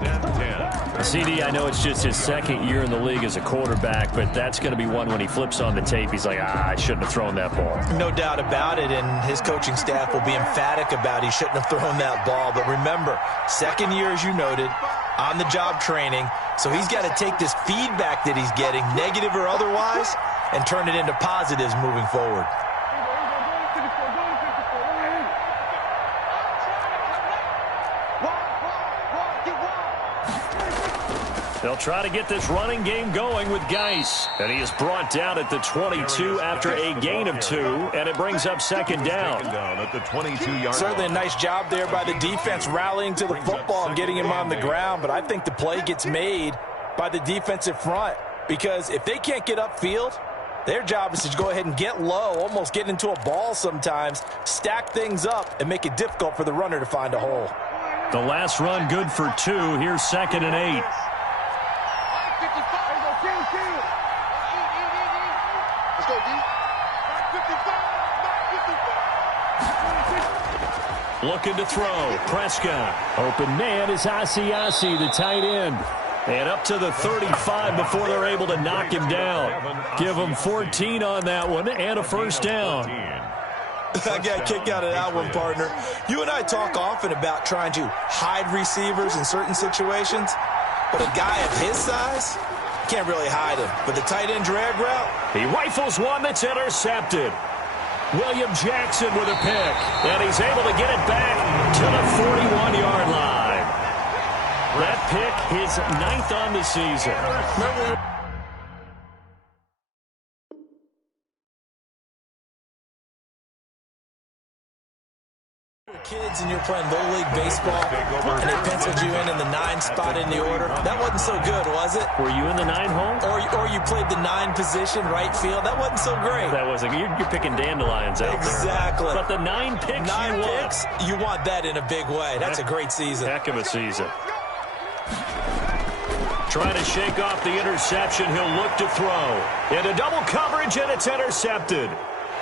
CD, I know it's just his 2nd year in the league as a quarterback, but that's going to be one when he flips on the tape. He's like, I shouldn't have thrown that ball. No doubt about it, and his coaching staff will be emphatic about he shouldn't have thrown that ball. But remember, 2nd year, as you noted, on-the-job training, so he's got to take this feedback that he's getting, negative or otherwise, and turn it into positives moving forward. They'll try to get this running game going with Geis. And he is brought down at the 22 after a gain of 2, and it brings up 2nd down. At the 22-yard Certainly a nice job there by the defense rallying to the football and getting him on the ground, but I think the play gets made by the defensive front because if they can't get upfield, their job is to go ahead and get low, almost get into a ball sometimes, stack things up, and make it difficult for the runner to find a hole. The last run good for 2. Here's 2nd and 8. Looking to throw. Prescott. Open man is Asiasi, the tight end. And up to the 35 before they're able to knock him down. Give him 14 on that one and a first down. I got a kick out of that one, partner. You and I talk often about trying to hide receivers in certain situations, but a guy of his size can't really hide him. But the tight end drag route, he rifles one that's intercepted. William Jackson with a pick, and he's able to get it back to the 41-yard line. That pick, his 9th on the season. Kids and you're playing Little League baseball and they penciled you in the 9 spot in the order. That wasn't so good, was it? Were you in the 9 hole? Or you played the 9 position, right field. That wasn't so great. That wasn't. You're picking dandelions out there. Exactly. But the 9 picks 9 picks, you want that in a big way. That's a great season. Heck of a season. Trying to shake off the interception. He'll look to throw. Into double coverage, and it's intercepted.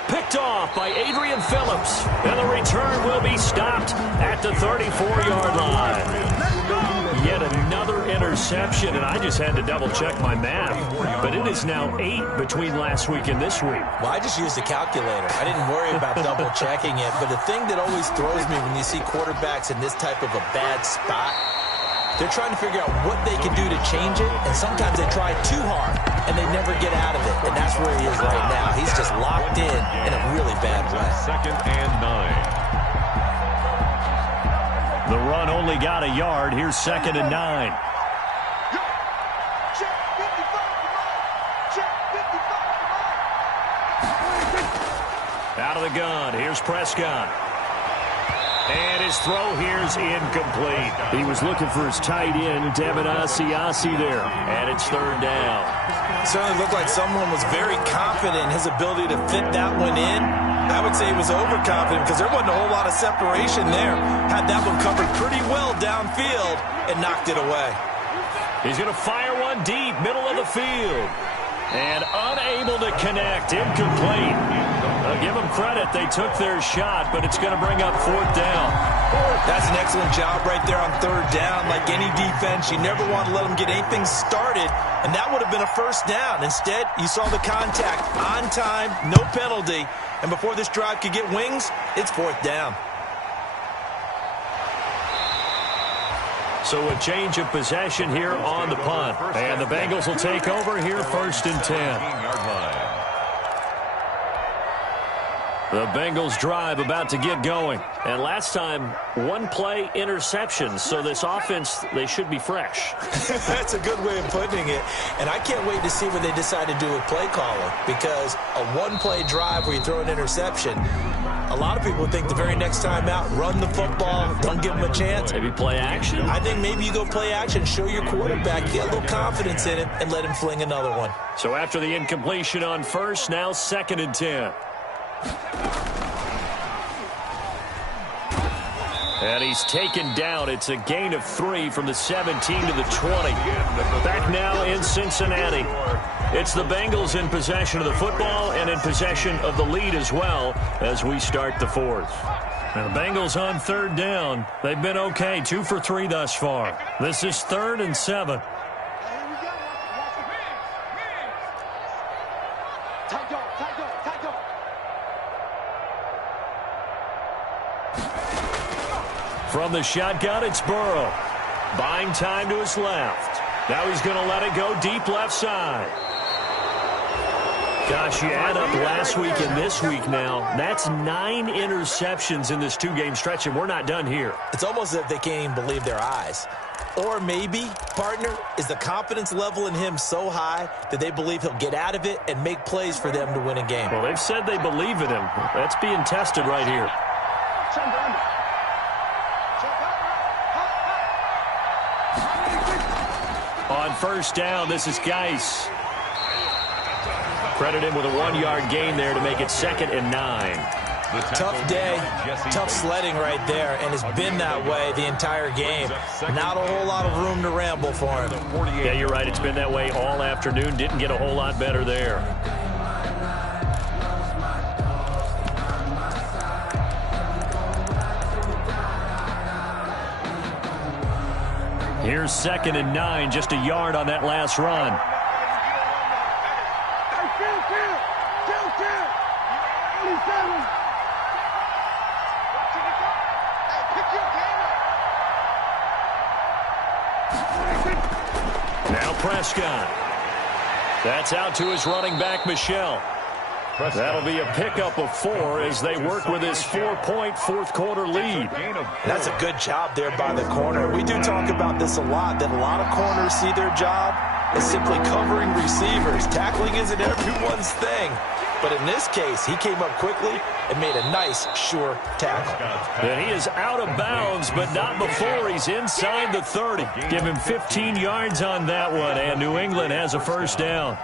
Picked off by Adrian Phillips. And the return will be stopped at the 34-yard line. Yet another interception, and I just had to double-check my math. But it is now 8 between last week and this week. Well, I just used a calculator. I didn't worry about double-checking it. But the thing that always throws me when you see quarterbacks in this type of a bad spot, They're trying to figure out what they can do to change it, and sometimes they try too hard, and they never get out of it. And that's where he is right now. He's just locked in a really bad way. 2nd and 9. The run only got a yard. Here's 2nd and 9. Out of the gun. Here's Prescott. And his throw here's incomplete. He was looking for his tight end, Devin Asiasi there. And it's 3rd down. It certainly looked like someone was very confident in his ability to fit that one in. I would say he was overconfident because there wasn't a whole lot of separation there. Had that one covered pretty well downfield and knocked it away. He's going to fire one deep, middle of the field. And unable to connect, incomplete. I'll give them credit. They took their shot, but it's going to bring up 4th down. That's an excellent job right there on 3rd down. Like any defense, you never want to let them get anything started, and that would have been a 1st down. Instead, you saw the contact on time, no penalty, and before this drive could get wings, it's 4th down. So a change of possession here on the punt. And the Bengals will take over here 1st and 10. The Bengals drive about to get going. And last time, 1-play interception. So this offense, they should be fresh. That's a good way of putting it. And I can't wait to see what they decide to do with play calling. Because a 1-play drive where you throw an interception, a lot of people think the very next time out, run the football, don't give them a chance. Maybe play action? I think maybe you go play action, show your quarterback, get a little confidence in it, and let him fling another one. So after the incompletion on 1st, now 2nd and 10. And he's taken down. It's a gain of 3 from the 17 to the 20. Back now in Cincinnati. It's the Bengals in possession of the football and in possession of the lead as well as we start the 4th. Now the Bengals on 3rd down. They've been okay, 2 for 3 thus far. This is 3rd and 7. From the shotgun, it's Burrow. Buying time to his left. Now he's going to let it go deep left side. Gosh, you add up last week and this week now. That's 9 interceptions in this 2-game stretch, and we're not done here. It's almost as if they can't even believe their eyes. Or maybe, partner, is the confidence level in him so high that they believe he'll get out of it and make plays for them to win a game. Well, they've said they believe in him. That's being tested right here. On 1st down, this is Geis. Credit him with a 1-yard gain there to make it 2nd and 9. Tough day, tough sledding right there, and it's been that way the entire game. Not a whole lot of room to ramble for him. Yeah, you're right. It's been that way all afternoon. Didn't get a whole lot better there. Here's 2nd and 9, just a yard on that last run. Now Prescott. That's out to his running back, Michelle. That'll be a pickup of 4 as they work with his 4-point 4th-quarter lead. That's a good job there by the corner. We do talk about this a lot, that a lot of corners see their job as simply covering receivers. Tackling isn't everyone's thing. But in this case, he came up quickly and made a nice, sure tackle. And he is out of bounds, but not before he's inside the 30. Give him 15 yards on that one, and New England has a 1st down.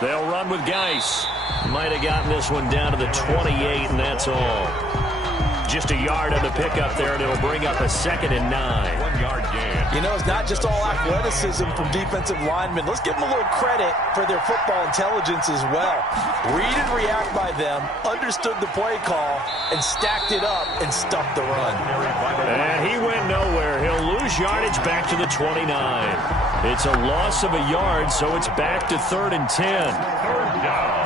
They'll run with Geis. Might have gotten this one down to the 28, and that's all. Just a yard on the pickup there, and it'll bring up a 2nd and 9. 1 yard gain. You know, it's not just all athleticism from defensive linemen. Let's give them a little credit for their football intelligence as well. Read and react by them, understood the play call, and stacked it up and stuffed the run. And he went nowhere. He'll lose yardage back to the 29. It's a loss of a yard, so it's back to 3rd and 10. 3rd down.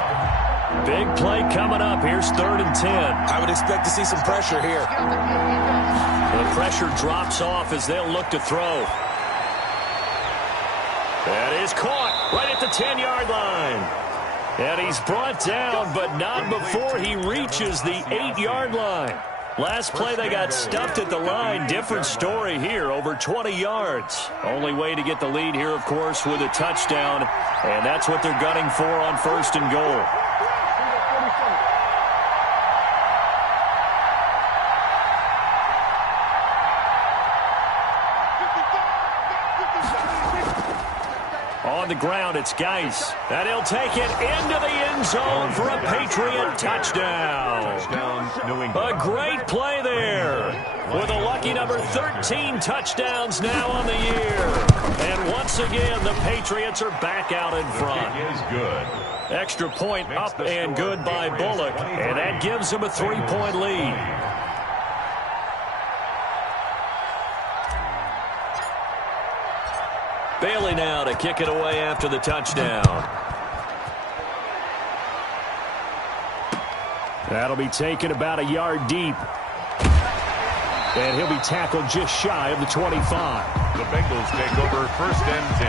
Big play coming up. Here's 3rd and 10. I would expect to see some pressure here. The pressure drops off as they'll look to throw. That is caught right at the 10-yard line. And he's brought down, but not before he reaches the 8-yard line. Last play, they got stuffed at the line. Different story here, over 20 yards. Only way to get the lead here, of course, with a touchdown. And that's what they're gunning for on 1st and goal. On the ground, it's Geis. And he'll take it into the end zone for a Patriot touchdown. A great play there. With a lucky number 13 touchdowns now on the year. And once again, the Patriots are back out in front. It is good. Extra point up and good by Bullock. And that gives them a 3-point lead. Bailey now to kick it away after the touchdown. That'll be taken about a yard deep. And he'll be tackled just shy of the 25. The Bengals take over 1st and 10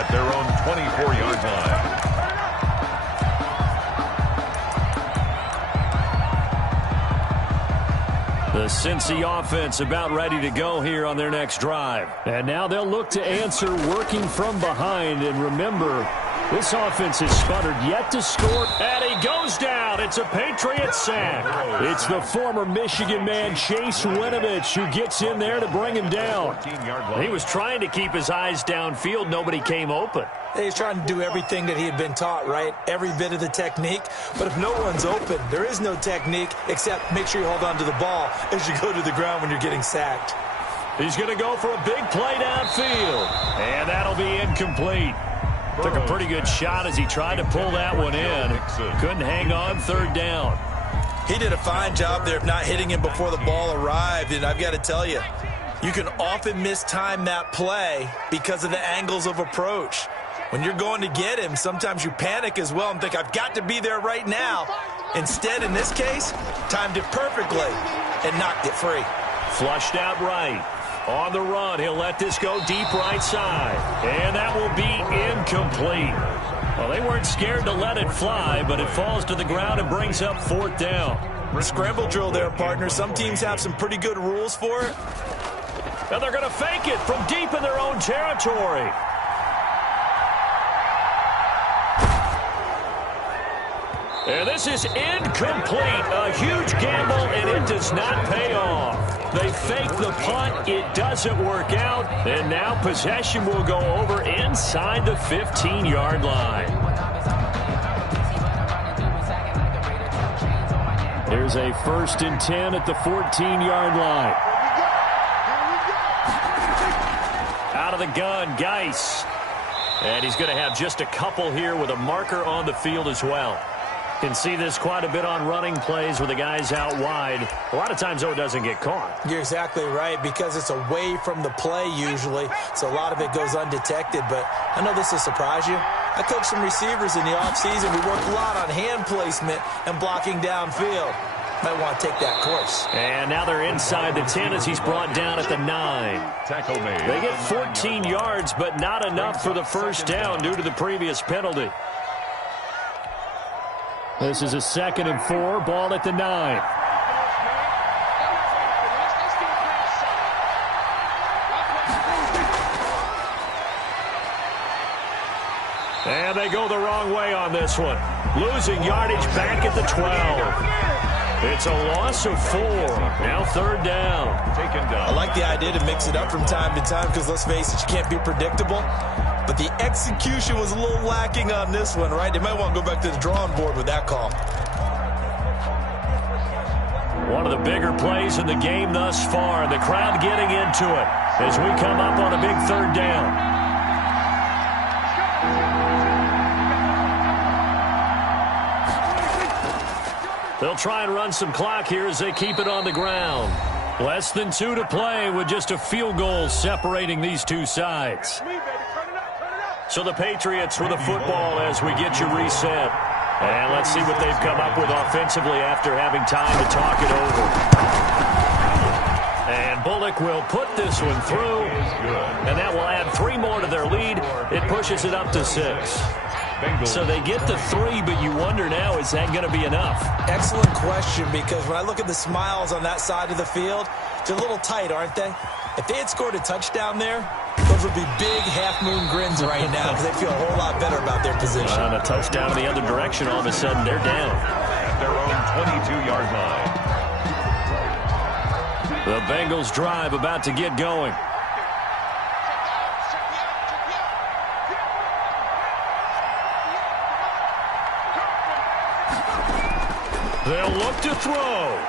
at their own 24-yard line. The Cincy offense about ready to go here on their next drive. And now they'll look to answer working from behind. And remember, this offense has sputtered yet to score. And he goes down. It's a Patriot sack. It's the former Michigan man, Chase Winovich, who gets in there to bring him down. He was trying to keep his eyes downfield. Nobody came open. He's trying to do everything that he had been taught, right? Every bit of the technique. But if no one's open, there is no technique except make sure you hold on to the ball as you go to the ground when you're getting sacked. He's going to go for a big play downfield. And that'll be incomplete. Took a pretty good shot as he tried to pull that one in. Couldn't hang on 3rd down. He did a fine job there of not hitting him before the ball arrived. And I've got to tell you, you can often mistime that play because of the angles of approach. When you're going to get him, sometimes you panic as well and think, I've got to be there right now. Instead, in this case, timed it perfectly and knocked it free. Flushed out right. On the run, he'll let this go deep right side. And that will be incomplete. Well, they weren't scared to let it fly, but it falls to the ground and brings up 4th down. Scramble drill there, partner. Some teams have some pretty good rules for it. And they're going to fake it from deep in their own territory. And this is incomplete. A huge gamble, and it does not pay off. They fake the punt. It doesn't work out. And now possession will go over inside the 15-yard line. Here's a 1st and 10 at the 14-yard line. Out of the gun, Geis. And he's going to have just a couple here with a marker on the field as well. Can see this quite a bit on running plays with the guys out wide. A lot of times, though, it doesn't get caught. You're exactly right, because it's away from the play usually, so a lot of it goes undetected. But I know this will surprise you. I coached some receivers in the offseason. We worked a lot on hand placement and blocking downfield. Might want to take that course. And now they're inside the 10 as he's brought down at the 9. Tackle made. They get 14 yards, but not enough for the 1st down due to the previous penalty. This is a 2nd and 4, ball at the 9. And they go the wrong way on this one. Losing yardage back at the 12. It's a loss of 4. Now 3rd down. Taken down. I like the idea to mix it up from time to time because, let's face it, you can't be predictable. But the execution was a little lacking on this one, right? They might want to go back to the drawing board with that call. One of the bigger plays in the game thus far. The crowd getting into it as we come up on a big third down. They'll try and run some clock here as they keep it on the ground. Less than 2 to play with just a field goal separating these two sides. So the Patriots with the football as we get you reset. And let's see what they've come up with offensively after having time to talk it over. And Bullock will put this one through. And that will add 3 more to their lead. It pushes it up to 6. So they get the 3, but you wonder now, is that going to be enough? Excellent question, because when I look at the smiles on that side of the field, they're a little tight, aren't they? If they had scored a touchdown there, those would be big half-moon grins right now because they feel a whole lot better about their position. On a touchdown in the other direction, all of a sudden they're down. At their own 22-yard line. The Bengals drive about to get going. They'll look to throw.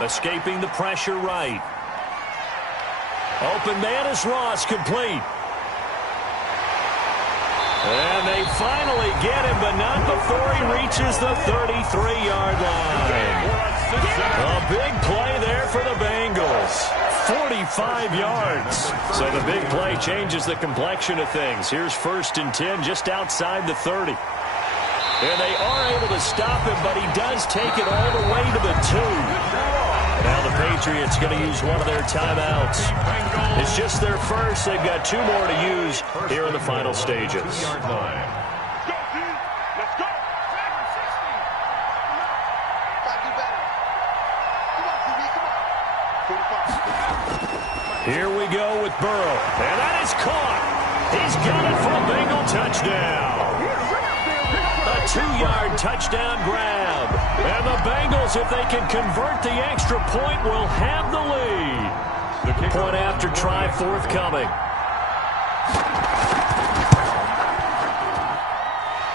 Escaping the pressure right. Open man is Ross, complete. And they finally get him, but not before he reaches the 33-yard line. A big play there for the Bengals. 45 yards. So the big play changes the complexion of things. Here's 1st and 10 just outside the 30. And they are able to stop him, but he does take it all the way to the 2. Now the Patriots going to use one of their timeouts. It's just their first. They've got 2 more to use here in the final stages. Here we go with Burrow. And that is caught. He's got it for a Bengal touchdown. A 2-yard touchdown grab. And the Bengals, if they can convert the extra point, will have the lead. Point after try forthcoming.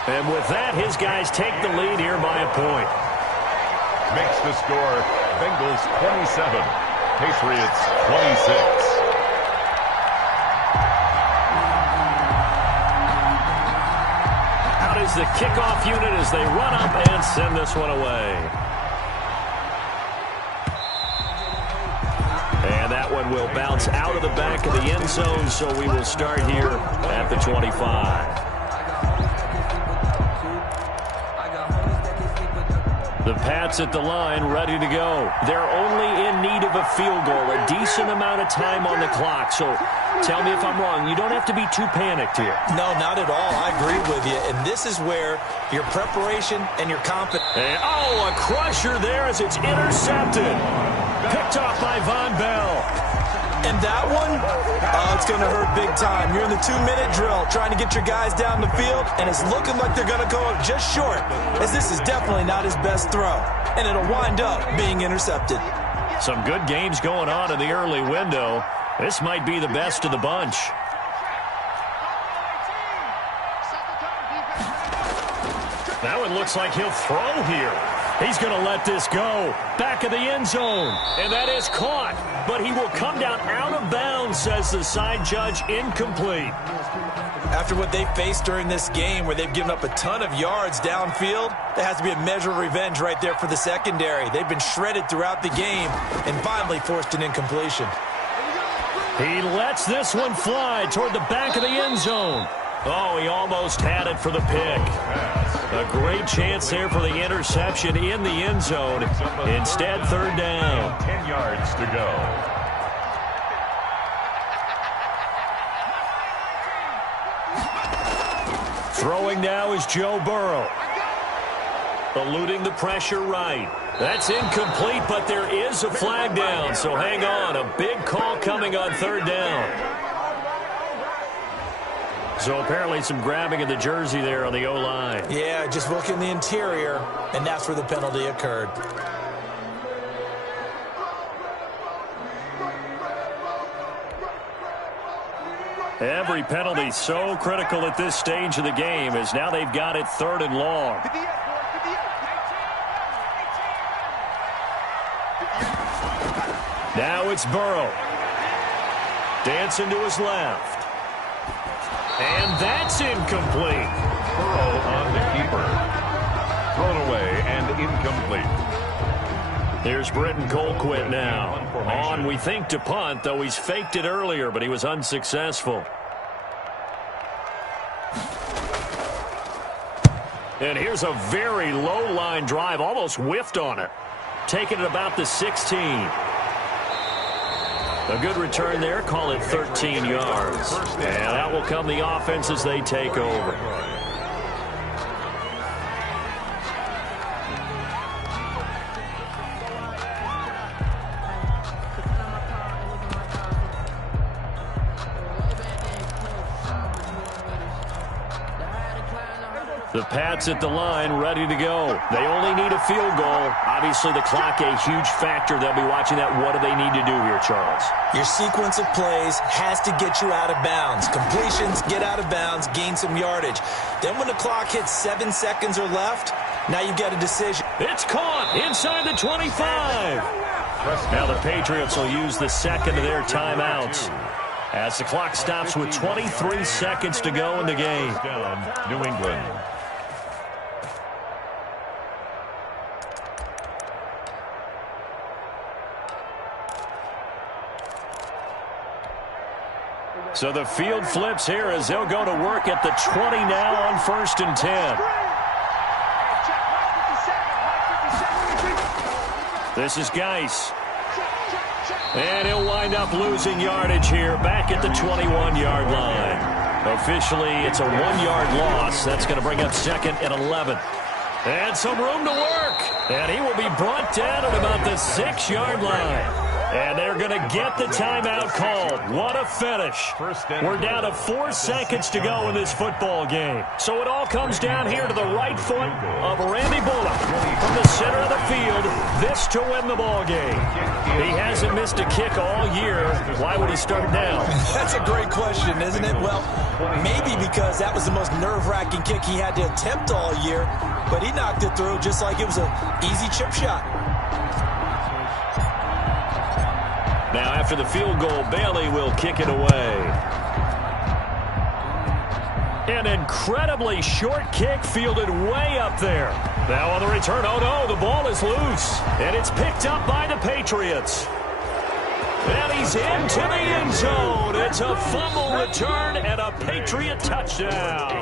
And with that, his guys take the lead here by a point. Makes the score Bengals 27, Patriots 26. Is the kickoff unit as they run up and send this one away. And that one will bounce out of the back of the end zone, so we will start here at the 25. The Pats at the line, ready to go. They're only in need of a field goal, a decent amount of time on the clock. So tell me if I'm wrong. You don't have to be too panicked here. No, not at all. I agree with you. And this is where your preparation and your confidence. And, oh, a crusher there as it's intercepted. Picked off by Von Bell. And that one, it's going to hurt big time. You're in the 2-minute drill trying to get your guys down the field, and it's looking like they're going to go up just short, as this is definitely not his best throw. And it'll wind up being intercepted. Some good games going on in the early window. This might be the best of the bunch. That one looks like he'll throw here. He's going to let this go. Back of the end zone. And that is caught. But he will come down out of bounds, says the side judge. Incomplete. After what they faced during this game where they've given up a ton of yards downfield, there has to be a measure of revenge right there for the secondary. They've been shredded throughout the game and finally forced an incompletion. He lets this one fly toward the back of the end zone. Oh, he almost had it for the pick. A great chance there for the interception in the end zone. Instead, 3rd down. 10 yards to go. Throwing now is Joe Burrow. Eluding the pressure right. That's incomplete, but there is a flag down, so hang on. A big call coming on 3rd down. So apparently some grabbing of the jersey there on the O-line. Yeah, just look in the interior, and that's where the penalty occurred. Every penalty so critical at this stage of the game as now they've got it 3rd and long. Now it's Burrow. Dancing to his left. And that's incomplete. Burrow on the keeper. Thrown away and incomplete. Here's Britton Colquitt now. On, we think, to punt, though he's faked it earlier, but he was unsuccessful. And here's a very low line drive, almost whiffed on it. Taking it about the 16. A good return there, call it 13 yards. And that will come the offense as they take over. The Pats at the line, ready to go. They only need a field goal. Obviously, the clock a huge factor. They'll be watching that. What do they need to do here, Charles? Your sequence of plays has to get you out of bounds. Completions, get out of bounds, gain some yardage. Then when the clock hits 7 seconds or left, now you've got a decision. It's caught inside the 25. Now the Patriots will use the second of their timeouts as the clock stops with 23 seconds to go in the game. Down, New England. So the field flips here as they'll go to work at the 20 now on 1st and 10. This is Geis. And he'll wind up losing yardage here back at the 21-yard line. Officially, it's a 1-yard loss. That's going to bring up 2nd and 11. And some room to work. And he will be brought down at about the 6-yard line. And they're going to get the timeout called. What a finish. We're down to 4 seconds to go in this football game. So it all comes down here to the right foot of Randy Bullock. From the center of the field, this to win the ball game. He hasn't missed a kick all year. Why would he start now? That's a great question, isn't it? Well, maybe because that was the most nerve-wracking kick he had to attempt all year. But he knocked it through just like it was an easy chip shot. Now, after the field goal, Bailey will kick it away. An incredibly short kick fielded way up there. Now on the return, oh no, the ball is loose. And it's picked up by the Patriots. And he's into the end zone. It's a fumble return and a Patriot touchdown.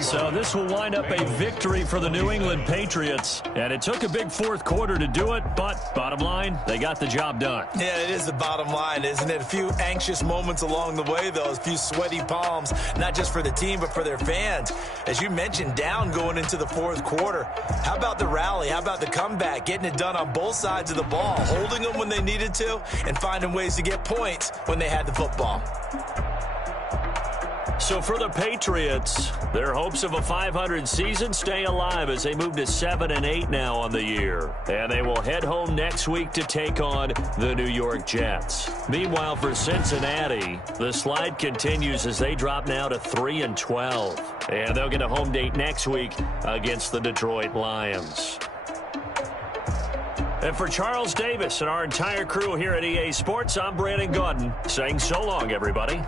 So this will wind up a victory for the New England Patriots. And it took a big fourth quarter to do it, but bottom line, they got the job done. Yeah, it is the bottom line, isn't it? A few anxious moments along the way, though. A few sweaty palms, not just for the team, but for their fans. As you mentioned, down going into the fourth quarter. How about the rally? How about the comeback? Getting it done on both sides of the ball. Holding them when they needed to and finding ways to get points when they had the football. So for the Patriots, their hopes of a 500 season stay alive as they move to 7-8 now on the year. And they will head home next week to take on the New York Jets. Meanwhile, for Cincinnati, the slide continues as they drop now to 3-12. And they'll get a home date next week against the Detroit Lions. And for Charles Davis and our entire crew here at EA Sports, I'm Brandon Gaudin saying so long, everybody.